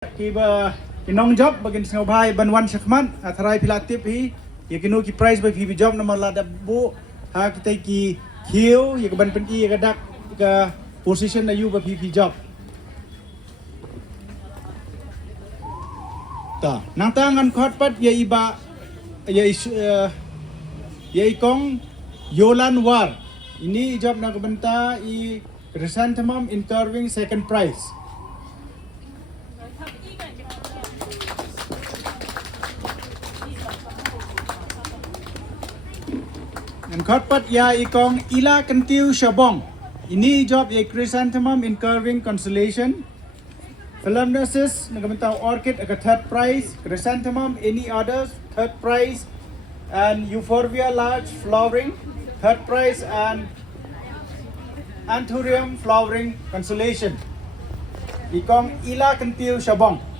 Kiba nongjop bagin sing bhai banwan shakman atharai pilatip hi yakinu ki price by phi job nama la bu ha kita ki hiu yak ban pen ki dak ka position na yu ba phi job ta nang tangan khot pat ye iba ye kong yolan war ini job na benta I chrysanthemum in carving second prize. And khotpat ya ikong ila kentiu shabong. Ini job ya chrysanthemum in carving constellation. Phalaenopsis nagamenta orchid aga third prize. Chrysanthemum any others third prize. And euphorbia large flowering third prize. And anthurium flowering constellation. Ikong ila kentiu shabong.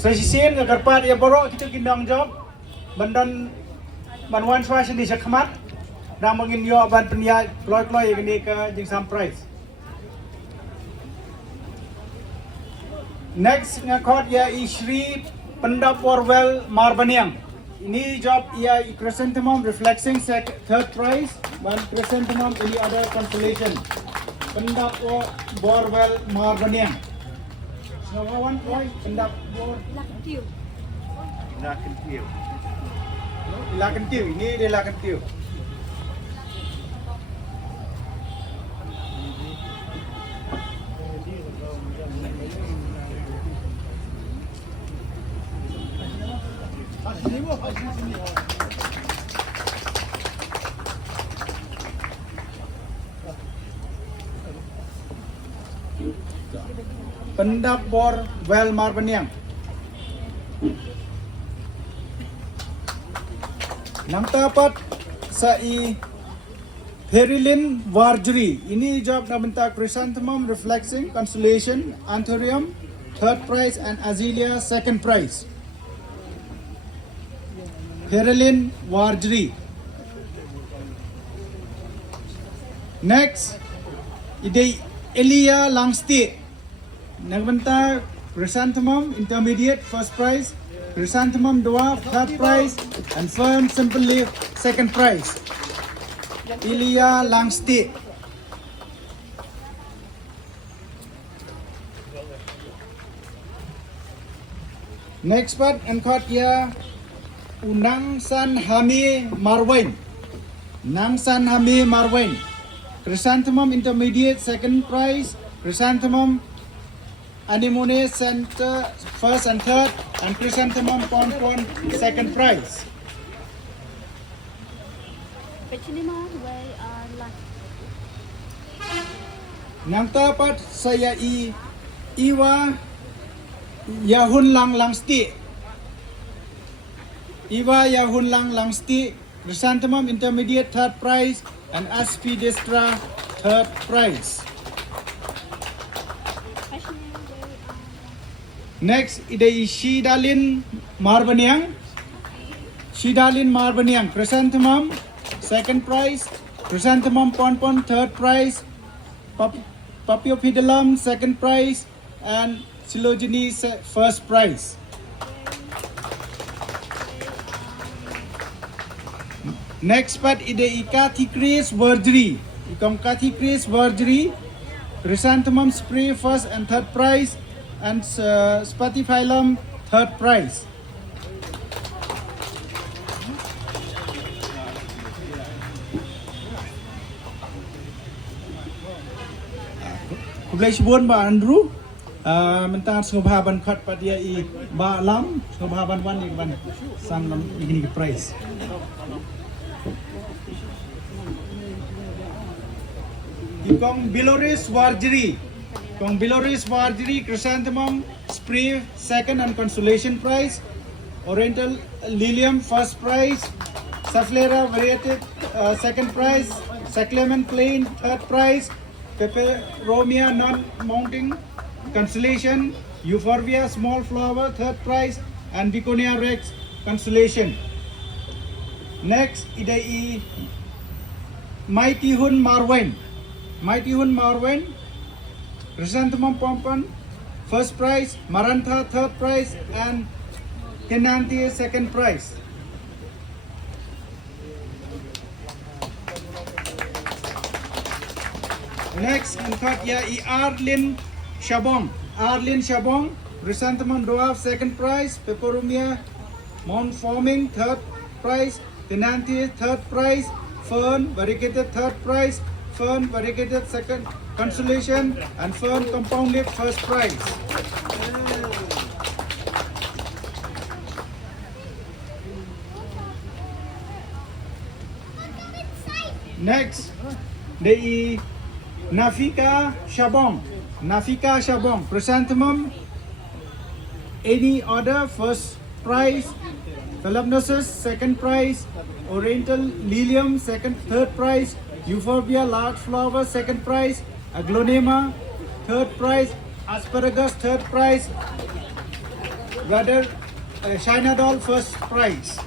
Sesisin ke karpat ya borok kita kindang job bandan banwan swasyen di sakmat dan mengin yo ban penya kloy ini ke jingsam price. Next ngakot ya Ishri pendap Orwell Marbaniang. Ini job ia chrysanthemum reflexing third prize dan chrysanthemum any other constellation. Pendap Orwell Marbaniang. Nawawan boy, pendap bor. Lakentiu. Ini dia lakentiu. Pendap bor well Marbaniang. Nang tapat sa Perilin Varjuri. Ini job na benta chrysanthemum reflexing constellation anthurium third prize and azalea second prize. Perilin Varjuri. Next, ide Elia Langsti. Nagbenta chrysanthemum intermediate first prize, chrysanthemum dwarf third prize, and firm simple leaf second prize. Ilya Langsti. Next part and caught ya Unang San Hami Marwain. Nang San Hami Marwain. Chrysanthemum intermediate second prize, chrysanthemum anemone center first and third, and chrysanthemum pon second prize. Nang tapat saya Iwa Yahunlang Langsti. Iwa Yahunlang Langsti, chrysanthemum intermediate third prize, and aspidistra third prize. Next, ide Shidalin Marbaniang. Shidalin Marbaniang, chrysanthemum second prize, chrysanthemum pon third prize, Paphiopedilum second prize, and Silogeny first prize. Next part ide Cathicris Virgiri. Ikong Cathicris Virgiri, chrysanthemum spray first and third prize, and Spathiphyllum third prize. Khublei Shibun ba Andrew mentang sengobhaban khat padia I ba lam sengobhaban wan I ban sam lam ini prize. Ikong Biloris Varjiri. Kong Biloris Varjiri chrysanthemum spray second and consolation prize, Oriental Lilium first prize, Saphilera variety second prize, Cyclamen plain third prize, Peperomia non-mounting constellation, Euphorbia small flower third prize, and Biconia rex constellation. Next, idai Mighty Hun Marwen. Mighty Hun Marwen. Chrysanthemum Pompon, first prize. Marantha, third prize. And Tenanti, second prize. Next, ya Arlin Shabong. Arlin Shabong. Chrysanthemum Dwarf, second prize. Peperomia Mount Forming, third prize. Tenanti, third prize. Fern variegated, third prize. Fern variegated, second. Consolation. And Fern compounded, first prize. Next, the Nafika Shabong. Nafika Shabong. Chrysanthemum, any order, first prize. Phalaenopsis, second prize. Oriental Lilium, third prize. Euphorbia, large flower, second prize. Aglonema, third prize. Asparagus, third prize. Brother Shinadol, first prize.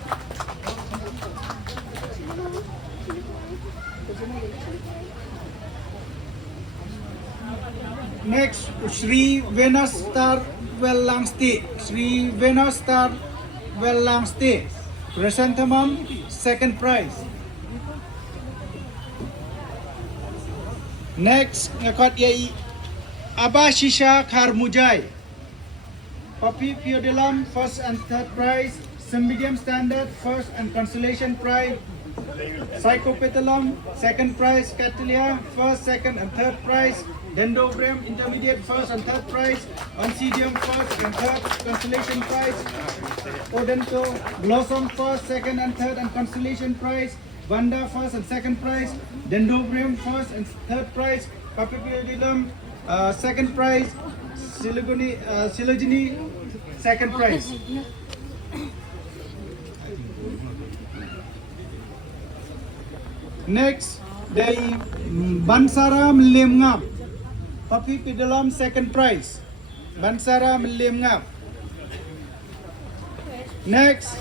Next, Sri Venus Star Wellangste. Sri Venus Star Wellangste. Chrysanthemum, second prize. Next, ngakot yai Abashisha Kharmujai. Poppy Piodelum, first and third prize. Cymbidium Standard, first and consolation prize. Psychopetalum, second prize. Catalia, first, second and third prize. Dendrobium Intermediate, first and third prize. Oncidium, first and third consolation prize. Odento Blossom, first, second and third and consolation prize. Vanda, first and second prize. Dendrobium, first and third prize. Papillium, second prize. Silogeny, second prize. Next, the Bansaram Limngap. Puppy Pedalum, second prize. Bansaram Limngap. Next,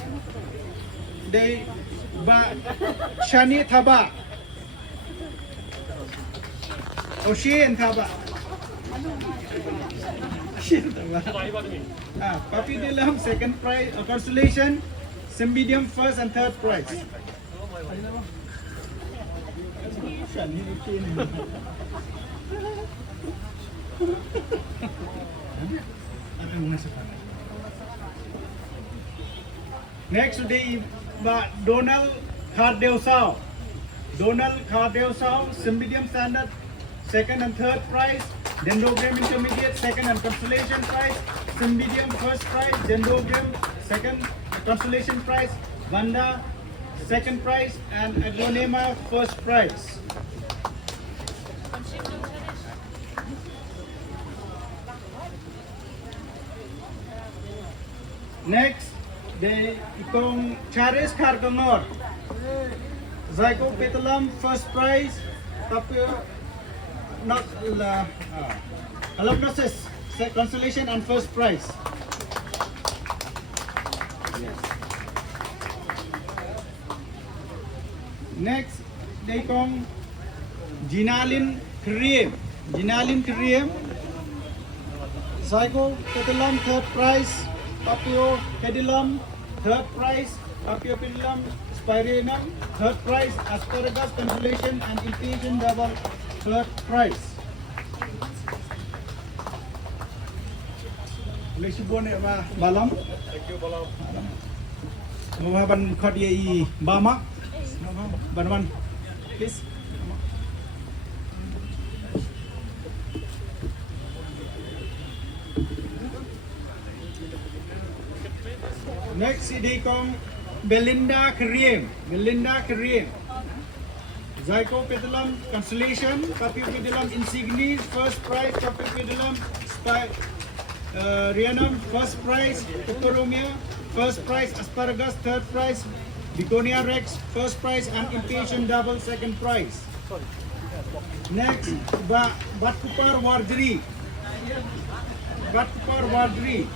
the Shani Thaba. Oshi and Thaba. Puppy Pedalum, second prize. Consolation. Cymbidium, first and third prize. Next today, Donald Cardeusau. Donald Cardeusau, Cymbidium Standard, second and third prize. Dendrobium Intermediate, second and consolation prize. Cymbidium, first prize. Dendrobium, second consolation prize. Vanda, second prize. And Aglonema, first prize. Next, the itong Charis Cargangor. Zygopetalum, first prize. Tapio, not Alumnosis, consolation and first prize. Yes. Next, the itong Ginalin Cream. Ginalin Cream. Zygopetalum, third prize. Papio Pedilum, third prize. Papio Pedilum, Spirenum, third prize. Asparagus, consolation and impatient double, third prize. Boleh subon ya Balam. Thank you Balam. Mahaban khot ye Bama. Banwan. Please. Next, they come Belinda Kareem. Belinda Kareem. Zygopetalum, consolation. Papilopedilum insignis, first prize. Papilopedilum Rhianum, first prize. Peperomia, first prize. Asparagus, third prize. Begonia Rex, first prize. And impatient double, second prize. Next, Batkupar Wardri. Batkupar Wardri.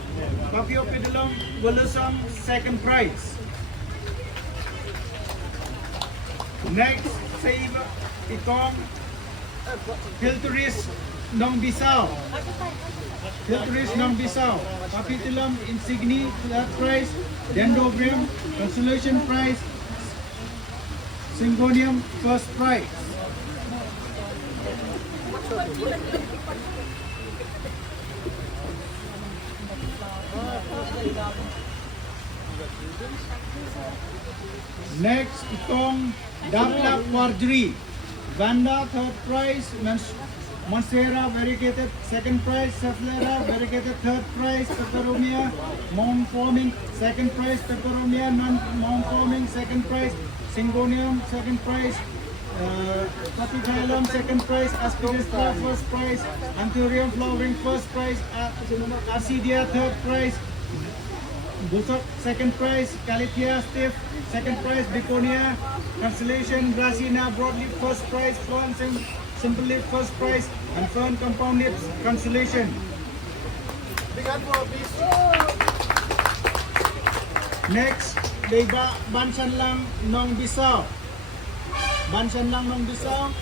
Papilopedilum Willisum, second prize. Next, save ikong Filteris Nong Bisau. Filteris Nong Bisau. Capitulum Insigni, third prize. Dendrobium, consolation prize. Syngonium, first prize. Next, itong Daplak Marjorie. Vanda, third prize. Monsera, variegated, second prize. Cephallera, variegated, third prize. Peperomia, mount-forming, second prize. Peperomia, non-mount-forming, second prize. Syngonium, second prize. Pathiphyllum, second prize. Aspidistra, first prize. Anthurium flowering, first prize. Arcidia, third prize. Busok, second prize. Calitia stiff, second prize. Biconia, constellation. Gracina, broadleaf, first prize. Fern, simple leaf, first prize. And fern, compound leaf, constellation. Big hand for please. Next, Deba Bansanlang Nong Bisau. Bansanlang Nong Bisau.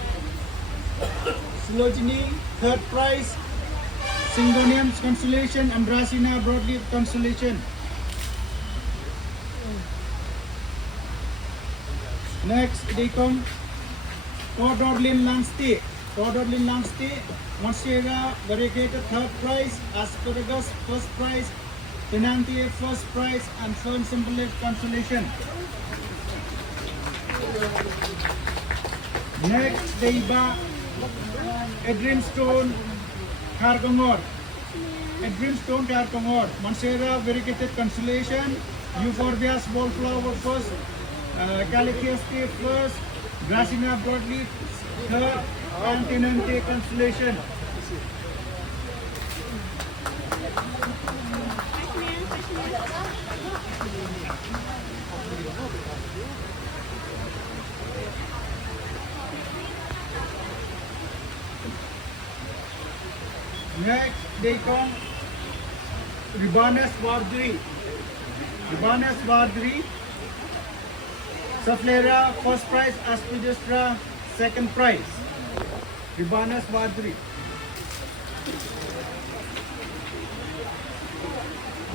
Silogeny, third prize. Syngonium, constellation. And Dracena, broadleaf, constellation. Next, they come Cordodlin Langstay. Cordodlin Langstay, Monstera, variegated, third prize. Asparagus, first prize. Tenantier, first prize. And Fern, simple leaf, constellation. Next, Deiba Edrimstone Cargongor. Edrimstone Cargongor. Monstera, variegated, constellation. Euphorbias, wallflower, first. Calicia stay first, Gracina broadleaf third, and Tenante constellation. Next, they come Ribanus Vardri. Ribanus Vardri. Cephallera, first prize. Aspidistra, second prize. Ribanus Vardri.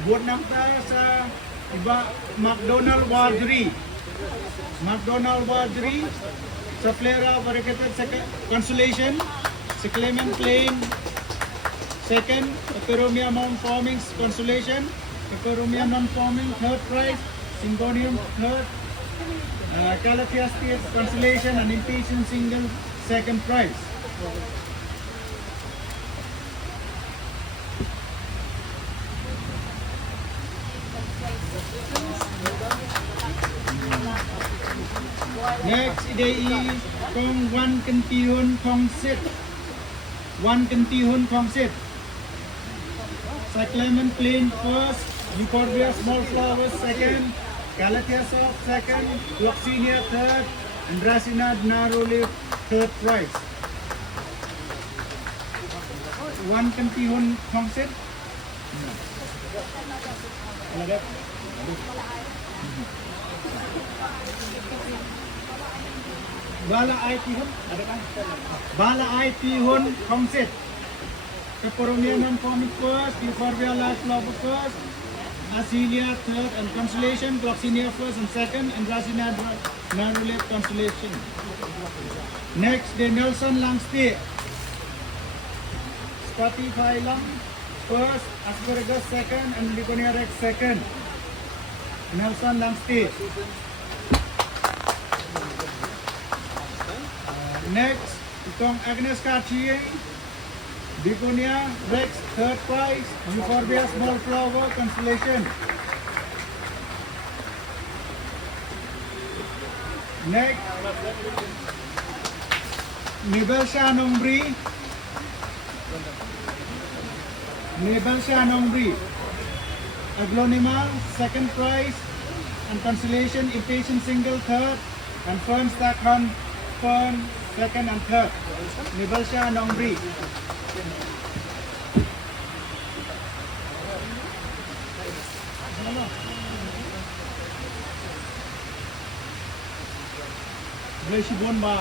Buat nangta sa iba McDonald Vardri. McDonald Vardri. Cephallera, variegated, second constellation. Cyclamen plain, second. Peperomia non-forming, constellation. Peperomia non-forming, third prize. Syngonium, third. Calathea State, constellation, and impatient single, second prize. Next, day is Kong One Kentihun Kong Sit. One Kentihun Kong Sit. Cyclamen plain first. Euphorbias small flowers second. Calathea soft second, Gloxinia third, and Dracena narrow leaf third prize. One Kentihun Kongsit. Bala Ai Tihun, ada kan? Bala Ai Tihun Kongsit. Peperomia non-forming first, Euphorbia large flower first. Asilia third, and constellation, Gloxinia first and second, and Dracena narrow leaf constellation. Next, the Nelson Langstay. Pynlong first, Asparagus second, and Liconia rex second. Nelson Langstay. Next, itong Agnes Cartier. Begonia, Rex, third prize. Euphorbia, small flower, constellation. Next, Nibelsha Nombri. Nibelsha Nombri. Aglonema, second prize. And constellation, impatient single, third. And Fern Stackhan, Fern, second and third. Nibelsha Nombri. Khublei Shibun ba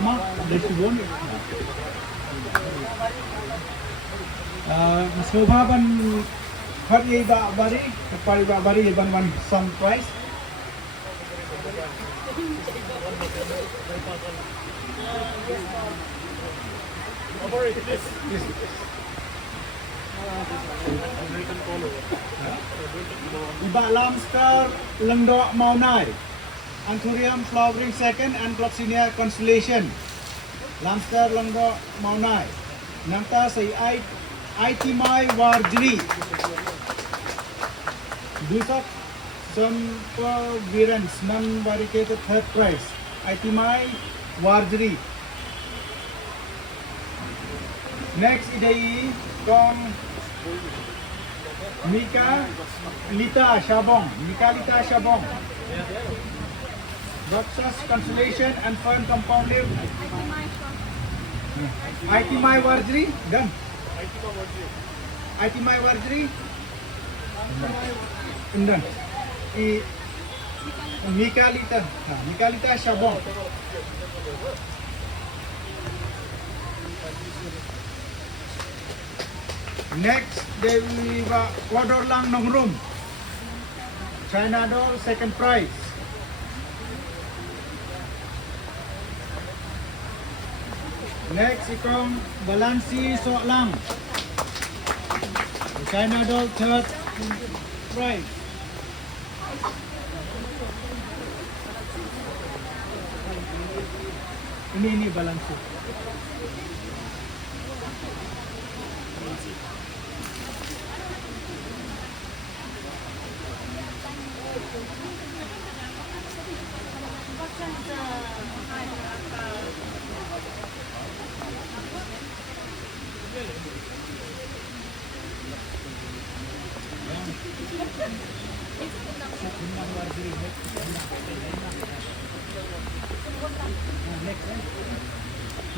ma Khublei Shibun. Shobha ban hot ye ba bari pari ba bari ban one some price. Iba lamster lengdo maunai. Anthurium flowering second and Gloxinia constellation. Lamster lengdo maunai. Nangta say Itimai warjri. Dusok some virens non-variegated third price. Itimai warjri. Next idai kong Mika Lita Shabong. Mika Lita Shabong. Roxas constellation and fern compounded. Itimai warjri. Done. Itimai warjri. Done. Mika Lita Shabong. Next, they will Wadorlang Nongrum. China doll, second prize. Next, ikong Balansi Soklang. China doll, third prize. Ini Balansi.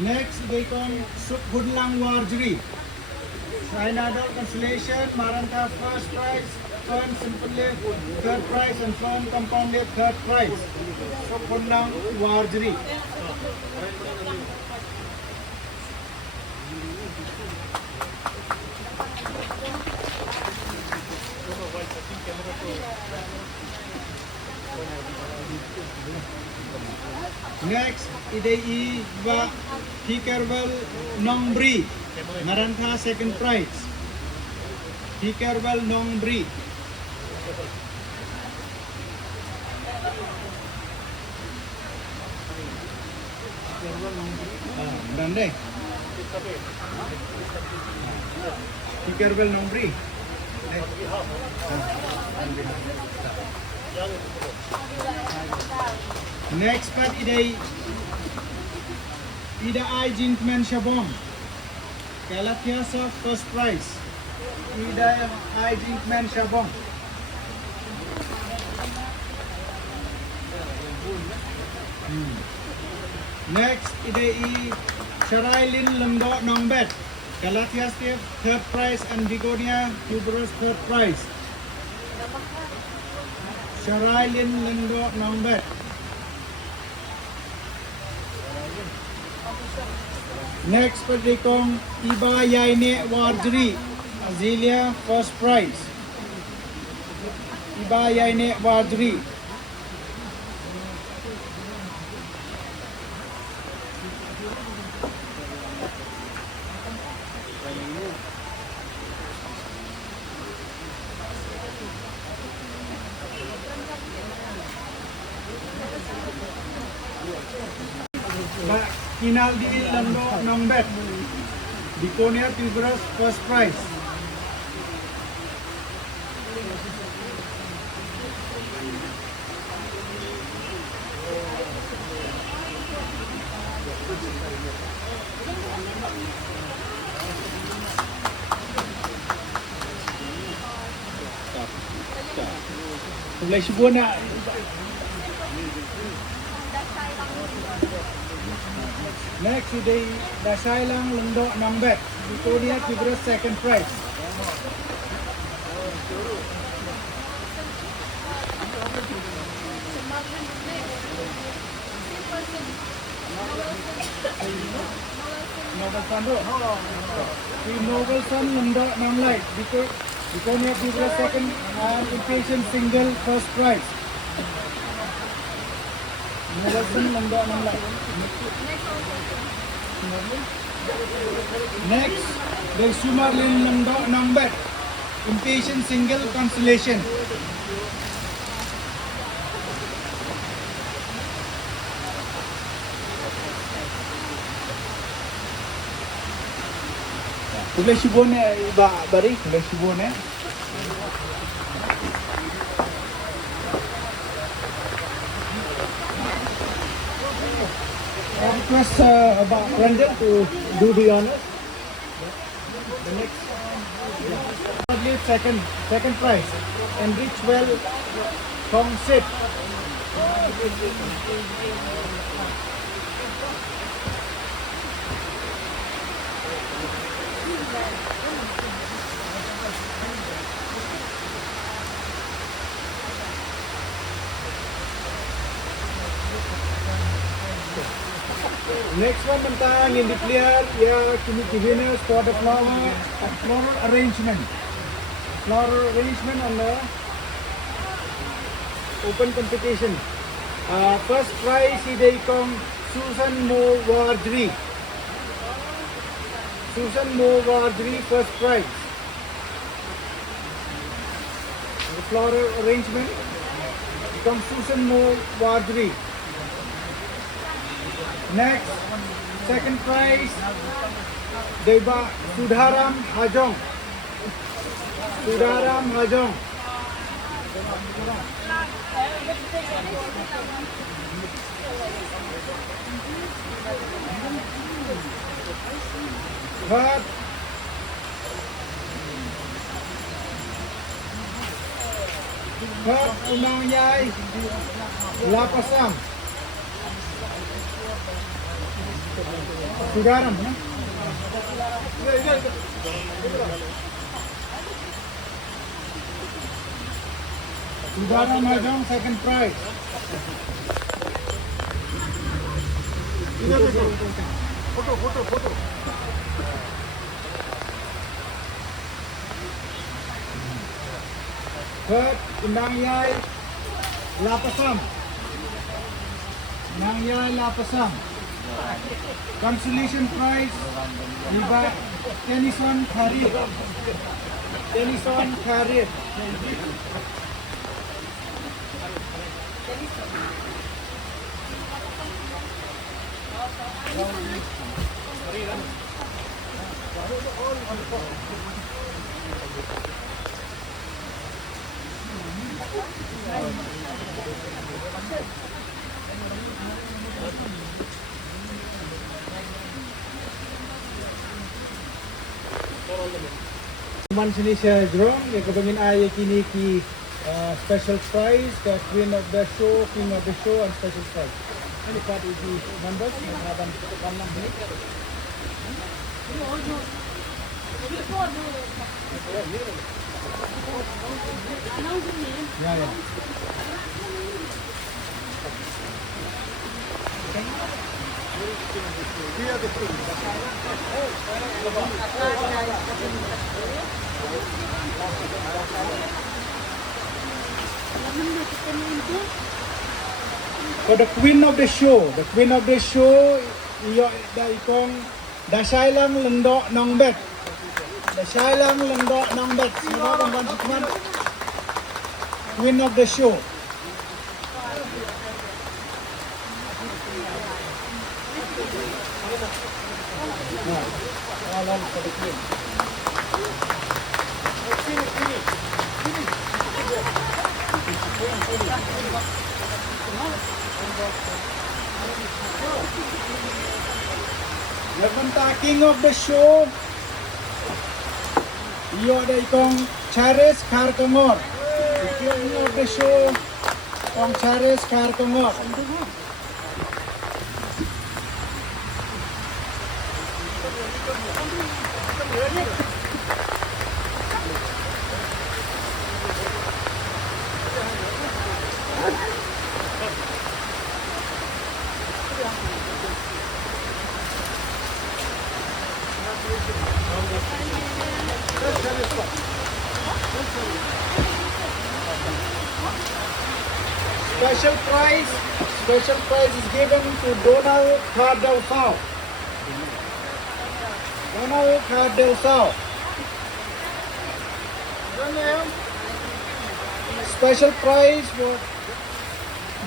Next, they come Khublei warjri. China doll constellation, Maranta first prize, fern simple leaf third prize, and fern compound leaf third prize. So Khublei warjri. Next, idai ba Hikerbel Nongbri. Marantha second prize. Hikerbel Nongbri. Dan deh. Hikerbel Nongbri. Next part idai Ida I Jinkman Shabong. Galatiasa first prize. Ida I Jinkman Shabong. Next idai Sharailin Lemdo Nongbet. Galatias third prize and Bigonia tuberous third prize. Sharailin Lemdo Nongbet. Next, Padikong Iba Yaine Warjri. Azelia first prize. Iba Yaine Warjri. Kinal di Lando Nongbet. Biconia tuberous first prize. Khublei Shibun na. Next today, Dasailang Lungdo Nongbet. Biconia tuberous second prize. Noble Sun tu. Si Noble Sun ngendok nang light. Because Bigla second and impatient single first prize. Noble Sun ngendok nang light. Next, the Sumarlin ngendok nang bet. Impatient single constellation. Khublei shibon bari, Khublei shibon I request about Brendan to do the honors. The next second prize, enrich well Kong Sip. Next one bentang yang declare ya committee winners for the floral arrangement. Floral arrangement on the open competition. First prize is from Susan Mo Wardry. Susan Mo Wardry first prize. The floral arrangement from Susan Mo Wardry. Next, second prize, Deba Sudharam Hajong. Sudharam Hajong. Third, Unang Yai Lapasam. Sudharam, ya? Sudharam Hajong, second prize. Foto. Third, Unang Yai Lapasam. Unang Yai Lapasam. Consolation prize Liba Tennyson Tarik. Tennyson Tarik. Man sini saya Jerome, yang kebangin ayah kini ki special prize, the Queen of the Show, King of the Show, and special prize. Ini part itu members yang akan kanan ini. Ya. For the Queen of the Show, iyo daikong dasailang lendok nongbet. Dasailang lendok nongbet. Semua pembantu Queen of the Show. Lepas King of the Show, iyo ada ikong Charis Kartongor. King of the Show, kong Charis Kartongor. Special prize is given to Donald Cardelsau. Donald Cardelsau. Special prize for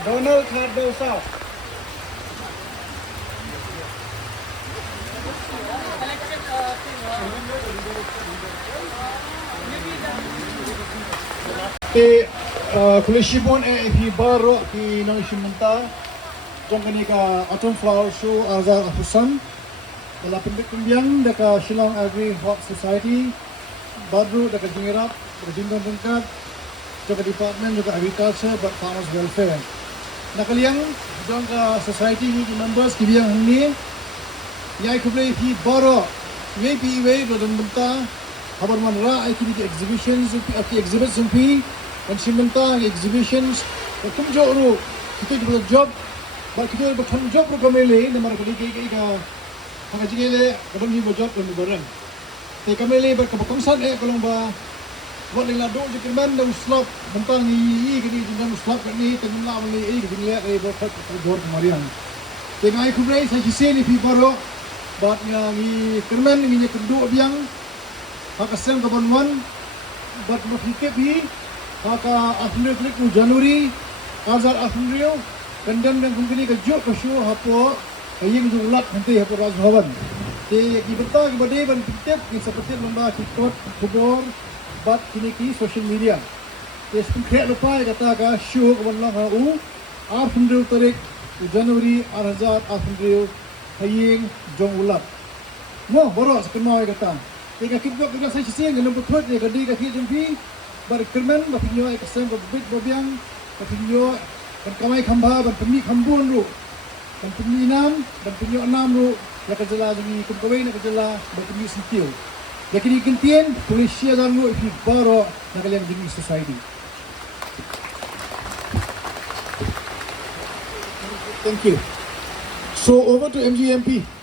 Donald Cardelsau. Khublei shibun fi baro ki nang shimenta jong kani ka autumn flower show azar afusan dalam pendek kumbiang deka Shillong Agri Hawk Society badru deka jingirap berjindong tingkat juga department juga agriculture but farmers welfare nakaliang jong ka society ni members ki biang ni yai Khublei fi baro yai pi we do dembenta habar manra ai ki exhibitions ki exhibits pi dan simenta exhibitions kum jo ru kita di job ba kita ba thon job ru kamele na mar kali kai ka hanga jigele kadam hi bo job ru barang te kamele ba ka kong san kolong ba wat le la do je kirman dong slop mentang ni ki di dong slop ni te la ni ki le ai ba ka dor marian te mai Khublei sa hise ni pi baro ba ni kirman ni kedua biang haka sem ka banwan bat mo hikep hi haka April klik Januari kazar April kendam dan kumpini ke jok ke show hapo aying julat nanti hapo Raj Bhavan te ki beta ki bade ban pitep ki seperti lomba TikTok kubor bat kini ki social media te skre lupa kata ka show ke ban ha u April tarik Januari 2000 April aying jong ulat mo boros kenoi kata te ka kipok ka sa sising nang putut ni ka di ka ki jempi bar kerman ba pinyo ay kasem ba bit ba biang ba pinyo kan kamay khamba ban pemi khambun ru kan pemi nam ban pinyo nam ru la ka jala ni kum kawai na ka jala ba pemi sintil lakini kintien polisia dan ru fi baro na kaliang dini society. Thank you. So over to MGMP.